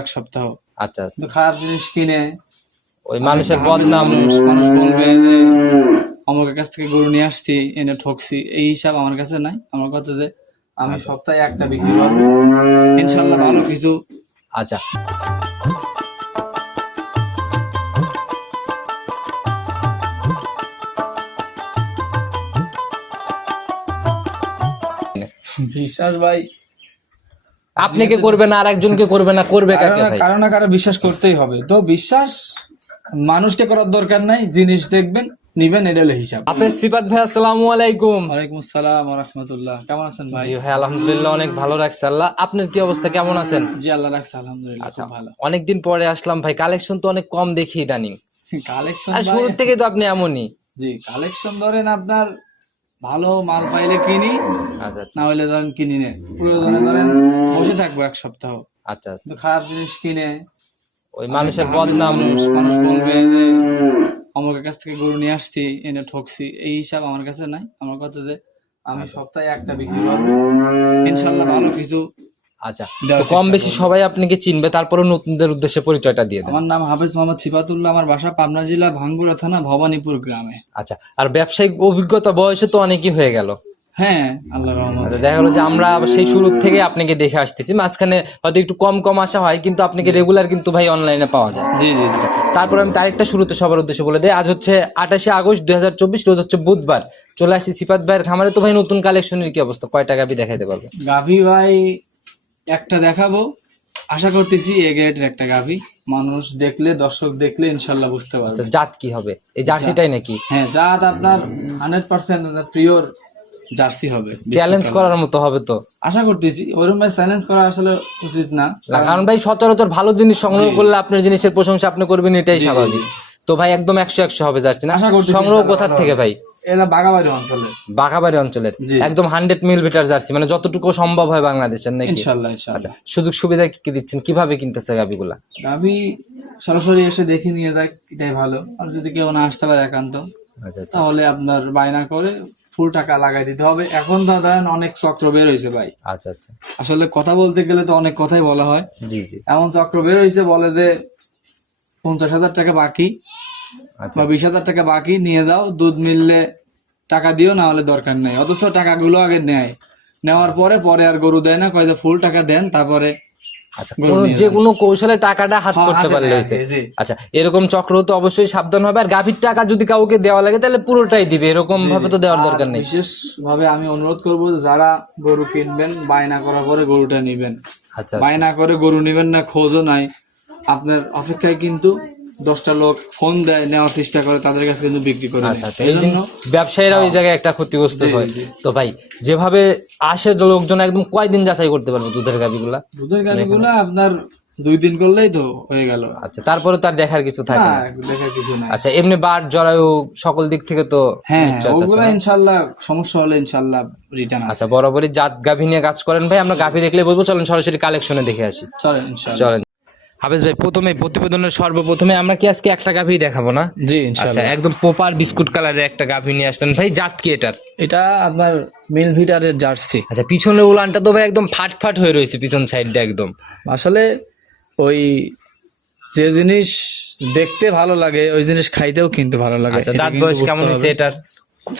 এক সপ্তাহ। আচ্ছা আচ্ছা। কিন্তু খারাপ জিনিস কিনে ওই মানুষের বদনাম। মানুষ বলবে যে অমুকের কাছ থেকে গরু নিয়ে আসছি এনে ঠকছি। এই হিসাব আমার কাছে নাই। আমার কথা যে আমি সপ্তাহে একটা বিক্রি করব। ইনশাল্লাহ ভালো কিছু। আচ্ছা। বিশ্বাস ভাই আপনি কে করবে না আর একজনকে করবে না করবে কাকে ভাই? কারও না কারও বিশ্বাস করতেই হবে। তো বিশ্বাস মানুষকে করার দরকার নাই জিনিস দেখবেন নিবেন এটা হলো হিসাব। আপনি সিফাত ভাই আসসালামু আলাইকুম। ওয়ালাইকুম আসসালাম রহমতুল্লাহ। কেমন আছেন ভাই? জি ভাই আলহামদুলিল্লাহ অনেক ভালো রাখছে আল্লাহ। আপনার কি অবস্থা কেমন আছেন? জি আল্লাহ রাখছে আলহামদুলিল্লাহ খুব ভালো। অনেকদিন পরে আসলাম ভাই কালেকশন তো অনেক কম দেখি ইদানিং। কালেকশন আর শুরু থেকে তো আপনি এমনই। জি কালেকশন ধরেন আপনার ভালো মাল পাইলে কিনি আচ্ছা আচ্ছা। না হলে ধরেন কিনি নে। প্রয়োজনে ধরেন বসে থাকব এক সপ্তাহ। আচ্ছা আচ্ছা। কিন্তু খারাপ জিনিস কিনে ওই মানুষের বদনাম। মানুষ বলবে যে অমুকের কাছ থেকে গরু নিয়ে আসছি এনে ঠকছি। এই হিসাব আমার কাছে নাই। আমার কথা যে আমি সপ্তাহে একটা বিক্রি করব। ইনশাল্লাহ ভালো কিছু আচ্ছা কম বেশি সবাই আপনাকে চিনবে তারপরে নতুনদের উদ্দেশ্যে পরিচয়টা দিয়ে দেন। আমার নাম হাফেজ মোহাম্মদ সিফাতুল্লাহ আমার বাসা পাবনা জেলা ভাঙ্গুরা থানা ভবানীপুর গ্রামে। আচ্ছা আর ব্যবসায়িক অভিজ্ঞতা বয়সে তো অনেকই হয়ে গেল। হ্যাঁ আল্লাহ রহমত। আচ্ছা দেখা গেলো যে আমরা সেই শুরু থেকে আপনাকে দেখে আসতেছি। মাঝখানে হয়তো একটু কম কম আসা হয় কিন্তু আপনাকে রেগুলার কিন্তু ভাই অনলাইনে পাওয়া যায়। জি জি জি। তারপর আমি তারিখটা শুরুতে সবার উদ্দেশ্যে বলে দিই। আজ হচ্ছে আঠাশে আগস্ট দুই হাজার চব্বিশ রোজ হচ্ছে বুধবার। চলে আসছি সিফাত ভাইয়ের খামারে। তো ভাই নতুন কালেকশনের কি অবস্থা? কয় টাকা আপনি দেখাইতে পারবেন গাভী ভাই একটা দেখাবো। আশা করতেছি এ গ্রেডের একটা গাভী। মানুষ দেখলে দর্শক দেখলে ইনশাল্লাহ বুঝতে পারবে। আচ্ছা জাত কি হবে? এই জার্সিটাই নাকি? হ্যাঁ জাত আপনার হান্ড্রেড পার্সেন্ট পিওর জার্সি হবে চ্যালেঞ্জ করার মতো হবে তো। আশা করতেছি ওরকম চ্যালেঞ্জ করা আসলে উচিত না। কারণ ভাই সচরাচর ভালো জিনিস সংগ্রহ করলে আপনার জিনিসের প্রশংসা আপনি করবেন এটাই স্বাভাবিক। তো ভাই একদম একশো একশো হবে জার্সি না? সংগ্রহ কোথার থেকে ভাই? এরা বাগাবাড়ি অঞ্চলে। বাঘাবাড়ি অঞ্চলের একদম হান্ড্রেড মিলিমিটার জার্সি মানে যতটুকু সম্ভব হয় বাংলাদেশের নাকি? আচ্ছা সুযোগ সুবিধা কি দিচ্ছেন? কীভাবে কিনতেছে গাবিগুলা? সরাসরি এসে দেখে নিয়ে যাক এটাই ভালো। আর যদি কেউ না আসতে পারে একান্ত আচ্ছা আচ্ছা। তাহলে আপনার বায়না করে ফুল টাকা লাগাই দিতে হবে। এখন তো ধরেন অনেক চক্র বের হয়েছে ভাই। আচ্ছা আচ্ছা। আসলে কথা বলতে গেলে তো অনেক কথাই বলা হয়। জি জি। এমন চক্র বের হয়েছে বলে যে পঞ্চাশ হাজার টাকা বাকি আচ্ছা। বিশ হাজার টাকা বাকি নিয়ে যাও দুধ মিললে টাকা দিও না হলে দরকার নেই। অথচ টাকাগুলো আগে নেয়। নেওয়ার পরে পরে আর গরু দেয় না কয় যে ফুল টাকা দেন তারপরে আচ্ছা যে কোনো কৌশলে টাকাটা হাত হ্যাঁ, করতে পারলে হয়েছে। আচ্ছা এরকম চক্র তো অবশ্যই সাবধান হবে। আর গাভীর টাকা যদি কাউকে দেওয়া লাগে তাহলে পুরোটাই দিবে। এরকম ভাবে তো দেওয়ার দরকার নেই। বিশেষ ভাবে আমি অনুরোধ করব যারা গরু কিনবেন বায়না করার পরে গরুটা নিবেন। আচ্ছা। বায়না করে গরু নিবেন না খোঁজও নাই। আপনার অপেক্ষায় কিন্তু দশটা লোক ফোন দেয় নেওয়ার চেষ্টা করে তাদের কাছে কিন্তু বিক্রি করে আচ্ছা। আচ্ছা এই জন্য ব্যবসায়ীরাও এই জায়গায় একটা ক্ষতিগ্রস্ত হয়। তো ভাই যেভাবে আসে লোকজন একদম কয়দিন যাচাই করতে পারবে দুধের গাভিগুলা? দুধের গাড়িগুলো আপনার দুই দিন করলেই তো হয়ে গেল। আচ্ছা তারপরে তার দেখার কিছু থাকে না দেখার কিছু নাই। আচ্ছা এমনি বাট জরায়ু সকল দিক থেকে তো হ্যাঁ ওগুলো সমস্যা হলে ইনশাল্লাহ রিটার্ন আচ্ছা বরাবরই জাত গাভী নিয়ে কাজ করেন ভাই আমরা গাভী দেখলে বলব চলেন সরাসরি কালেকশনে দেখে আসি। চলেন। চলেন। হাফেজ ভাই প্রথমে প্রতিবেদনের সর্বপ্রথমে আমরা কি আজকে একটা গাভী দেখাবো না? জি আচ্ছা একদম পোপার বিস্কুট কালারের একটা গাভী নিয়ে আসলেন। ভাই জাত কি এটার? এটা আপনার মিল ভিটারের জার্সি। আচ্ছা পিছনের উলানটা তো ভাই একদম ফাট ফাট হয়ে রয়েছে পিছন সাইডটা একদম। আসলে ওই যে জিনিস দেখতে ভালো লাগে ওই জিনিস খাইতেও কিন্তু ভালো লাগে। আচ্ছা দাঁত বয়স কেমন। হয়েছে এটার?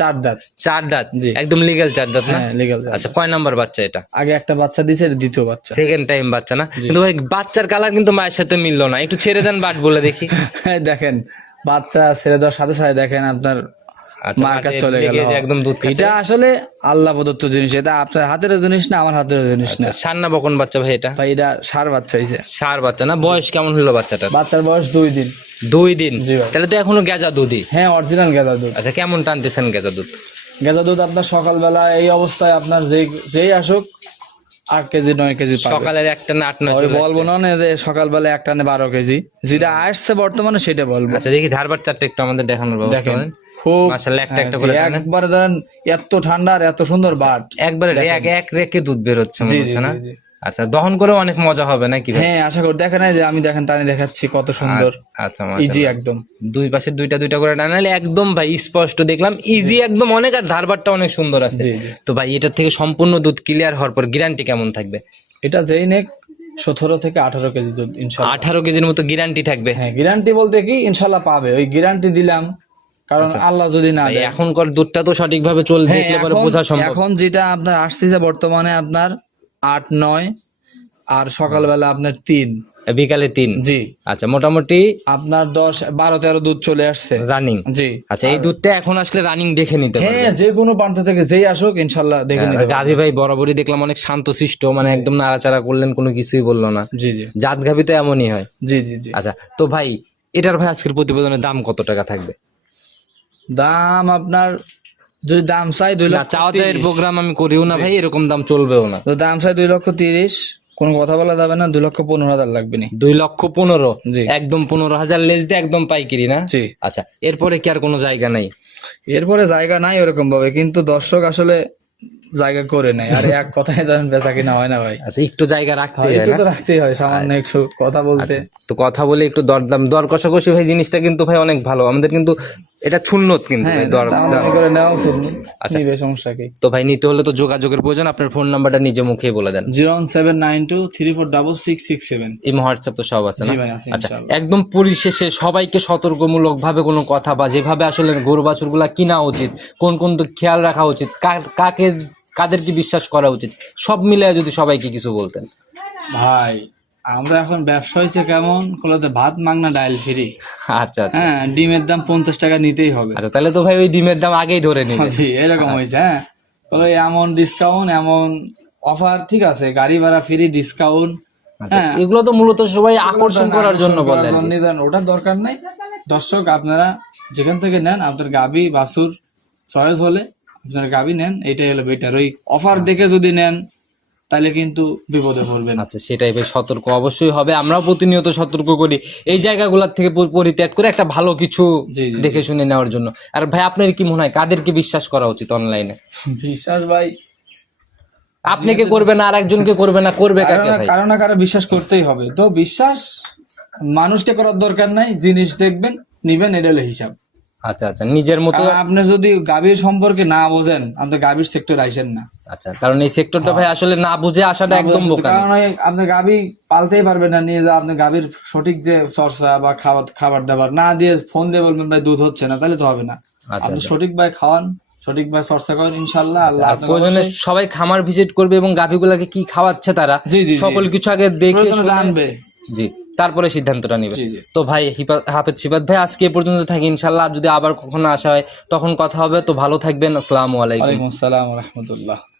চার দাঁত। চার দাঁত? জি। একদম লিগেল চার দাঁত না? লিগাল আচ্ছা কয় নাম্বার বাচ্চা এটা? আগে একটা বাচ্চা দিছে এটা দ্বিতীয় বাচ্চা। সেকেন্ড টাইম বাচ্চা না? কিন্তু ভাই বাচ্চার কালার কিন্তু মায়ের সাথে মিললো না। একটু ছেড়ে দেন বাট বলে দেখি। হ্যাঁ, দেখেন বাচ্চা ছেড়ে দেওয়ার সাথে সাথে দেখেন আপনার আচ্ছা মার কাছে চলে গেল। একদম দুধ। এটা আসলে আল্লাহ প্রদত্ত জিনিস। এটা আপনার হাতের জিনিস না আমার হাতের জিনিস না। সার না বকন বাচ্চা ভাই এটা? ভাই এটা সার বাচ্চা হয়েছে সার বাচ্চা না? বয়স কেমন হলো বাচ্চাটা বাচ্চার বয়স দুই দিন। দুই দিন? তাহলে তো এখনও গেজা দুধই। হ্যাঁ অরিজিনাল গেঁদা দুধ। আচ্ছা কেমন টানতেছেন গেজা দুধ? গেজা দুধ আপনার সকালবেলা এই অবস্থায় আপনার যেই যেই আসুক আট কেজি নয় কেজি সকালের একটা না আট নয় বলব না যে সকালবেলা একটা নে বারো কেজি। যেটা আসছে বর্তমানে সেটা বলব। আচ্ছা দেখি ধারবার চারটা একটু আমাদের দেখানোর ব্যবস্থা করেন। খুব মাশাআল্লাহ, একটা হ্যাঁ, একটা করে একবারে ধরেন এত ঠান্ডা আর এত সুন্দর বাট। একবারে এক এক রেখে দুধ বের হচ্ছে মনে না। আচ্ছা দহন করে অনেক মজা হবে নাকি হ্যাঁ আশা করি। দেখেন যে আমি দেখেন টানি দেখাচ্ছি কত সুন্দর। আচ্ছা ইজি একদম। দুই পাশে দুইটা দুইটা করে টানালে একদম ভাই স্পষ্ট দেখলাম ইজি একদম অনেক আর ধারবারটা অনেক সুন্দর আছে। তো ভাই এটার থেকে সম্পূর্ণ দুধ ক্লিয়ার হওয়ার পর গ্যারান্টি কেমন থাকবে? এটা যেই নেক সতেরো থেকে আঠারো কেজি দুধ ইনশাল্লাহ। আঠারো কেজির মতো গ্যারান্টি থাকবে? হ্যাঁ গ্যারান্টি বলতে কি ইনশাল্লাহ পাবে। ওই গ্যারান্টি দিলাম কারণ আল্লাহ যদি না এখনকার দুধটা তো সঠিকভাবে চলবে হ্যাঁ, এখন- বোঝা সম্ভব। এখন যেটা আপনার আসতেছে বর্তমানে আপনার আট নয় আর সকালবেলা আপনার তিন। বিকালে তিন? জি। আচ্ছা মোটামুটি আপনার দশ বারো তেরো দুধ চলে আসছে। রানিং? জি। আচ্ছা এই দুধটা এখন আসলে রানিং দেখে নিতে হবে হ্যাঁ যে কোনো প্রান্ত থেকে যেই আসুক ইনশাল্লাহ দেখে নিতে পারবে। গাভী ভাই বরাবরই দেখলাম অনেক শান্তশিষ্ট মানে একদম নাড়াচাড়া করলেন কোনো কিছুই বলল না। জি জি। জাত গাভী তো এমনই হয়। জি জি জি। আচ্ছা তো ভাই এটার ভাই আজকের প্রতিবেদনের দাম কত টাকা থাকবে? দাম আপনার যদি দাম চাই দুই লক্ষ চাওয়া চাইয়ের প্রোগ্রাম আমি করিও না ভাই এরকম দাম চলবেও না। তো দাম চাই দুই লক্ষ তিরিশ কোনো কথা বলা যাবে না দুই লক্ষ পনেরো হাজার লাগবে নি। দুই লক্ষ পনেরো? জি। একদম পনেরো হাজার লেজ দিয়ে একদম পাইকারি না? জি। আচ্ছা এরপরে কি আর কোনো জায়গা নাই? এরপরে জায়গা নাই ওরকম ভাবে কিন্তু দর্শক আসলে জায়গা করে নেয়। আর এক কথায় ধরেন বেচা কিনা হয় না ভাই। আচ্ছা একটু জায়গা রাখতে হয় একটু না? তো রাখতেই হয় সামান্য একটু কথা বলতে। তো কথা বলে একটু দরদাম দর কষাকষি ভাই জিনিসটা কিন্তু ভাই অনেক ভালো। আমাদের কিন্তু এটা সুন্নত কিন্তু হ্যাঁ ভাই দর করে নেওয়া উচিত। আচ্ছা। নিবে সমস্যা কি? তো ভাই নিতে হলে তো যোগাযোগের প্রয়োজন আপনার ফোন নাম্বারটা নিজে মুখেই বলে দেন। Zero one seven nine two three four double six six seven. এই হোয়াটসঅ্যাপ তো সব আছে না? জি ভাই আছে আচ্ছা ইনশাআল্লাহ। একদম পরিশেষে সবাইকে সতর্কমূলক ভাবে কোনো কথা বা যেভাবে আসলে গরু বাছুরগুলা কিনা উচিত কোন কোন দিক খেয়াল রাখা উচিত কা- কাকে কাদেরকে বিশ্বাস করা উচিত সব মিলে যদি সবাইকে কিছু বলতেন। ভাই আমরা এখন ব্যবসা হয়েছে কেমন? কোলাতে ভাত মাংনা ডাইল ফ্রি। আচ্ছা আচ্ছা। হ্যাঁ ডিমের দাম পঞ্চাশ টাকা নিতেই হবে। আচ্ছা তাহলে তো ভাই ওই ডিমের দাম আগেই ধরে নিন জি এরকম হয়েছে হ্যাঁ। বলো এমন ডিসকাউন্ট এমন অফার ঠিক আছে গাড়ি ভাড়া ফ্রি ডিসকাউন্ট হ্যাঁ। এগুলো তো মূলত সবাই আকর্ষণ করার জন্য বলে ওটার দরকার নাই। দর্শক আপনারা যেখান থেকে নেন আপনার গাবি বাসুর চয়েস হলে আপনার গাবি নেন এটাই হলো বেটার ওই অফার দেখে যদি নেন তাহলে কিন্তু বিপদে পড়বেন আচ্ছা সেটাই ভাই সতর্ক অবশ্যই হবে। আমরাও প্রতিনিয়ত সতর্ক করি। এই জায়গাগুলোর থেকে পরিত্যাগ করে একটা ভালো কিছু দেখে শুনে নেওয়ার জন্য। আর ভাই আপনার কি মনে হয় কাদেরকে বিশ্বাস করা উচিত অনলাইনে বিশ্বাস ভাই আপনাকে করবে না আর একজনকে করবে না করবে কারও কাকে না ভাই? কারও না কারও বিশ্বাস করতেই হবে। তো বিশ্বাস মানুষকে করার দরকার নাই জিনিস দেখবেন নিবেন এটা হলো হিসাব। আচ্ছা আচ্ছা। নিজের মতো আপনি যদি গাভীর সম্পর্কে না বোঝেন আপনি গাভীর সেক্টর আইসেন না। আচ্ছা কারণ এই সেক্টরটা ভাই আসলে না বুঝে আসাটা একদম বোকা কারণ আপনি গাভী পালতেই পারবেন না নিয়ে আপনি গাভীর সঠিক যে চর্চা বা খাবার খাবার দাবার না দিয়ে ফোন দিয়ে বলবেন ভাই দুধ হচ্ছে না তাহলে তো হবে না। আচ্ছা আপনি সঠিক ভাই খাওয়ান সঠিক ভাই চর্চা করেন ইনশাল্লাহ আল্লাহ আর প্রয়োজনে সবাই খামার ভিজিট করবে এবং গাভীগুলাকে কি খাওয়াচ্ছে তারা। সকল কিছু আগে দেখে জানবে। জি। তারপরে সিদ্ধান্তটা নিবে। তো ভাই হিপা- হাফেজ সিপাত ভাই আজকে এ পর্যন্ত থাকি। ইনশাল্লাহ যদি আবার কখনো আসা হয় তখন কথা হবে। তো ভালো থাকবেন। আসসালামু আলাইকুম। আসসালাম রহমতুল্লাহ।